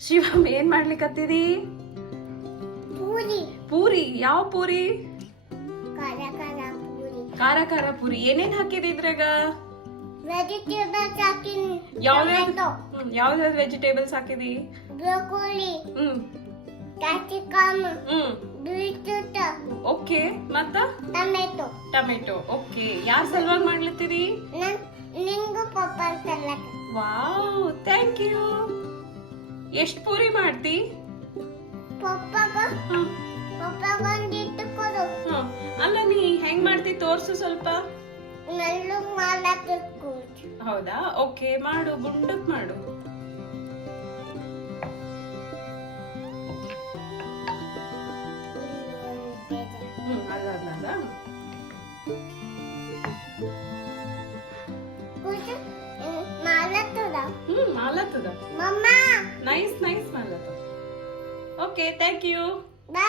ಶಿವಮ್ ಏನ್ ಮಾಡ್ಲಿಕತ್ತೀರಿ? ಪೂರಿ ಪೂರಿ. ಯಾವ ಪೂರಿ? ಖಾರ ಖಾರ ಪೂರಿ. ಖಾರ ಖಾರ ಪೂರಿ. ಏನೇನ್ ಹಾಕಿರಿ ಇದ್ರಾಗ? ವೆಜಿಟೇಬಲ್ಸ್ ಹಾಕಿನಿ. ಯಾವ್ಯಾವ್ದು ಯಾವ್ಯಾವ್ದು ವೆಜಿಟೇಬಲ್ಸ್ ಹಾಕಿದಿ? Broccoli, hmm capsicum, hmm beetroot, okay. ಮತ್ತ ಟೊಮೆಟೊ. ಟೊಮೆಟೊ. ಓಕೆ. ಯಾರ್ ಸಲುವಾಗಿ ಮಾಡ್ಲತ್ತೀರಿ? ನಿಂಗು ಪಪ್ಪ ಸಲಕ. Wow, thank you. ಎಷ್ಟ್ ಪೂರಿ ಮಾಡ್ತಿ? ಪಪ್ಪಗ ಹ್ಮ್. ಒಂದಿಟ್ಟು ಕೊಡು. ಹ್ಮ್. ಅಲ್ಲ, ನೀ ಹೆಂಗ್ ಮಾಡ್ತಿ ತೋರ್ಸು ಸ್ವಲ್ಪ. ನಲ್ಲು ಮಾಡಕ್ಕೆ ಕೂತು. ಹೌದಾ? ಓಕೆ, ಮಾಡು, ಗುಂಡಕ್ ಮಾಡು. ಅಲ್ಲ ಅಲ್ಲ ಅಲ್ಲ. ಕೂತು ಮಾಡತ್ತದ. ಮಾಲತ್ತದ. ಮಮ್ಮ ನೈಸ್ ನೈಸ್ ಮಾಲತ್ತ. Okay, thank you. ಬಾ.